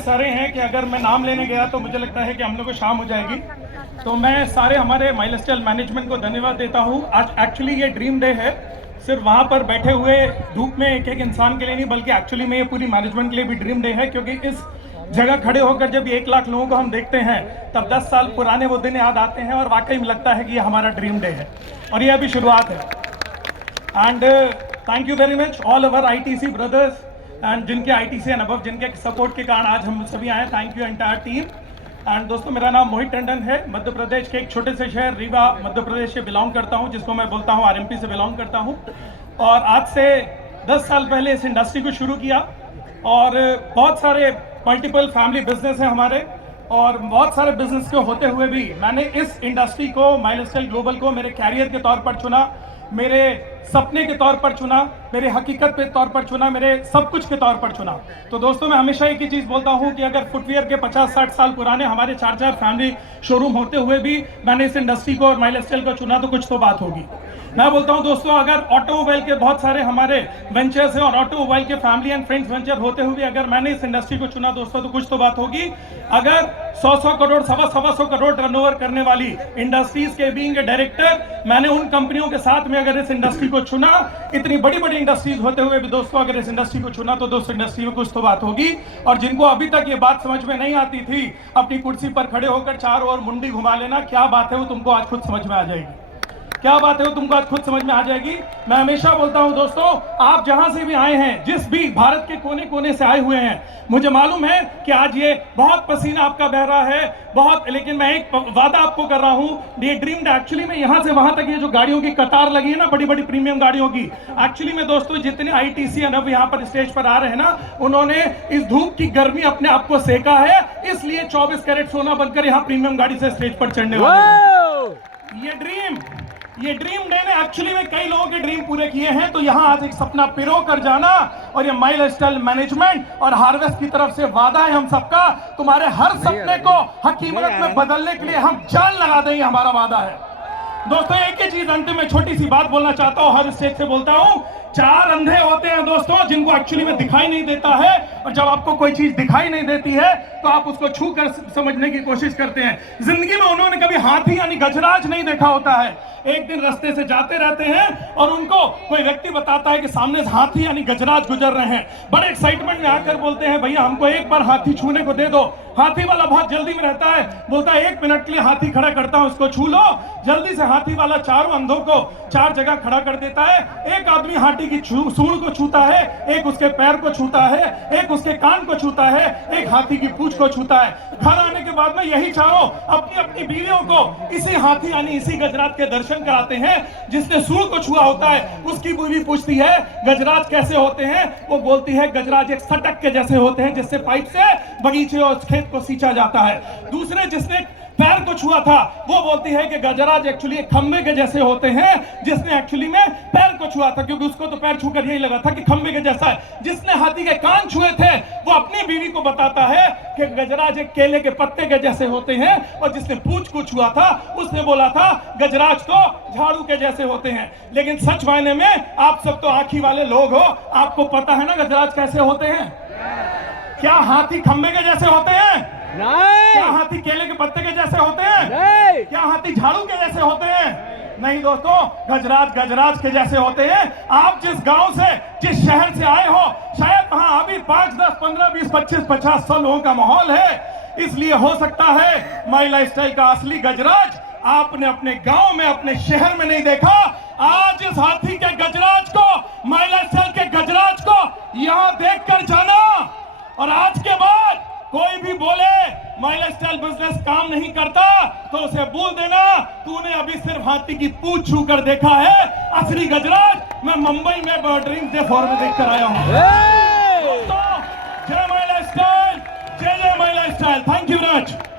सारे हैं कि अगर मैं नाम लेने गया तो मुझे लगता है कि हम लोग को शाम हो जाएगी। तो मैं सारे हमारे माई लाइफस्टाइल मैनेजमेंट को धन्यवाद देता हूँ। आज एक्चुअली ये ड्रीम डे है, सिर्फ वहाँ पर बैठे हुए धूप में एक एक इंसान के लिए नहीं, बल्कि एक्चुअली में ये पूरी मैनेजमेंट के लिए भी ड्रीम डे है। क्योंकि इस जगह खड़े होकर जब 1 लाख लोगों को हम देखते हैं तब 10 साल पुराने वो दिन याद आते हैं और वाकई में लगता है कि ये हमारा ड्रीम डे है और ये अभी शुरुआत है। And thank you very much all our ITC brothers and जिनके ITC एंड अबव, जिनके सपोर्ट के कारण आज हम सभी आए। Thank you entire team. And दोस्तों, मेरा नाम मोहित टंडन है। मध्य प्रदेश के एक छोटे से शहर रीवा मध्य प्रदेश से बिलोंग करता हूं, जिसको मैं बोलता हूं RMP से बिलोंग करता हूं। और आज से 10 साल पहले इस इंडस्ट्री को शुरू किया और बहुत सारे मल्टीपल फैमिली बिजनेस है हमारे, और बहुत सारे बिजनेस के होते हुए भी मैंने इस इंडस्ट्री को, माई लाइफस्टाइल ग्लोबल को मेरे कैरियर के तौर पर चुना, मेरे सपने के तौर पर चुना, मेरे हकीकत के तौर पर चुना, मेरे सब कुछ के तौर पर चुना। तो दोस्तों, मैं हमेशा एक ही चीज़ बोलता हूं कि अगर फुटवियर के 50-60 साल पुराने हमारे 4 फैमिली शोरूम होते हुए भी मैंने इस इंडस्ट्री को और माई लाइफस्टाइल को चुना तो कुछ तो बात होगी। मैं बोलता हूं दोस्तों, अगर ऑटोमोबाइल के बहुत सारे हमारे वेंचर्स हैं और ऑटोमोबाइल के फैमिली एंड फ्रेंड्स वेंचर होते हुए अगर मैंने इस इंडस्ट्री को चुना दोस्तों तो कुछ तो बात होगी। अगर 100 करोड़, 125 करोड़ टर्नओवर करने वाली इंडस्ट्रीज के बीइंग ए डायरेक्टर मैंने उन कंपनियों के साथ में अगर इस इंडस्ट्री को चुना, इतनी बड़ी बड़ी इंडस्ट्रीज होते हुए भी दोस्तों अगर इस इंडस्ट्री को चुना तो दोस्तों इंडस्ट्री में कुछ तो बात होगी। और जिनको अभी तक ये बात समझ में नहीं आती थी, अपनी कुर्सी पर खड़े होकर चारों ओर मुंडी घुमा लेना, क्या बात है वो तुमको आज खुद समझ में आ जाएगी। क्या बात है वो तुमको आज खुद समझ में आ जाएगी। मैं हमेशा बोलता हूं दोस्तों, आप जहां से भी आए हैं, जिस भी भारत के कोने कोने से आए हुए हैं, मुझे मालूम है कि आज ये बहुत पसीना आपका बह रहा है बहुत, लेकिन मैं एक वादा आपको कर रहा हूं, ये ड्रीम डे एक्चुअली में यहां से वहां तक ये जो गाड़ियों की कतार लगी है ना, बड़ी बड़ी प्रीमियम गाड़ियों की, एक्चुअली में दोस्तों जितने ITC अब यहाँ पर स्टेज पर आ रहे हैं ना, उन्होंने इस धूप की गर्मी अपने आप को सेका है, इसलिए 24 कैरेट सोना बनकर यहाँ प्रीमियम गाड़ी से स्टेज पर चढ़ने वाले। ये ड्रीम डे ने एक्चुअली में कई लोगों के ड्रीम पूरे किए हैं। तो यहाँ आज एक सपना पिरो कर जाना, और ये माई लाइफस्टाइल मैनेजमेंट और हार्वेस्ट की तरफ से वादा है हम सबका, तुम्हारे हर सपने को हकीकत में बदलने के लिए हम जान लगा देंगे, हमारा वादा है। दोस्तों, एक ही चीज अंतिम में छोटी सी बात बोलना चाहता हूँ, हर स्टेज से बोलता हूँ, 4 अंधे होते हैं दोस्तों जिनको एक्चुअली में दिखाई नहीं देता है, और जब आपको कोई चीज दिखाई नहीं देती है तो आप उसको छू कर समझने की कोशिश करते हैं। जिंदगी में उन्होंने कभी हाथी यानी गजराज नहीं देखा होता है। एक दिन रास्ते से जाते रहते हैं और उनको कोई व्यक्ति बताता है कि सामने से हाथी यानी गजराज गुजर रहे हैं। बड़े एक्साइटमेंट में आकर बोलते हैं, भैया हमको एक बार हाथी छूने को दे दो। हाथी वाला बहुत जल्दी में रहता है, बोलता है 1 मिनट के लिए हाथी खड़ा करता हूं, उसको छू लो। जल्दी से हाथी वाला चारों अंधों को 4 जगह खड़ा कर देता है। एक आदमी हाथी की सूंड को छूता है, एक उसके पैर को छूता है, एक उसके कान को छूता है, एक हाथी की पूंछ को छूता है। घर आने के बाद में यही चारों अपनी अपनी बीवियों को इसी हाथी यानी इसी गजराज के दर्शन कराते हैं। जिसने सूंड को छुआ होता है उसकी बीवी पूछती है गजराज कैसे होते हैं, वो बोलती है गजराज एक सटक के जैसे होते हैं जिससे पाइप से बगीचे और खेत को सींचा जाता है। दूसरे जिसने पैर को छुआ था वो बोलती है कि गजराज एक्चुअली एक खंबे के जैसे होते हैं, जिसने एक्चुअली में पैर को छुआ था, क्योंकि उसको तो पैर छूकर यही लगा था कि खंबे के जैसा है। जिसने हाथी के कान छुए थे वो अपनी बीवी को बताता है कि गजराज एक केले के पत्ते के जैसे होते हैं, और जिसने पूंछ को छुआ था उसने बोला था गजराज तो झाड़ू के जैसे होते हैं। लेकिन सच मायने में आप सब तो आंखी वाले लोग हो, आपको पता है ना गजराज कैसे होते हैं। क्या हाथी खंबे के जैसे होते हैं? नहीं। क्या हाथी केले के पत्ते के जैसे होते हैं? नहीं। क्या हाथी झाड़ू के जैसे होते हैं? नहीं दोस्तों, गजराज के जैसे होते हैं। आप जिस गांव से, जिस शहर से आए हो, शायद वहां अभी 5, 10, 15, 20, 25, 50, 100 लोगों का माहौल है। इसलिए हो सकता है माई लाइफस्टाइल का असली गजराज आपने अपने गांव में, अपने शहर में नहीं देखा। आज इस हाथी के गजराज को, माई लाइफस्टाइल के गजराज को यहां देख कर जाना, और आज के बाद कोई भी बोले माई लाइफस्टाइल बिजनेस काम नहीं करता तो उसे बोल देना, तूने अभी सिर्फ हाथी की पूंछ छू कर देखा है, असली गजराज मैं मुंबई में ड्रीम डे 4 में देख कर आया हूं। जय माई लाइफस्टाइल, जय my lifestyle. Thank you very much.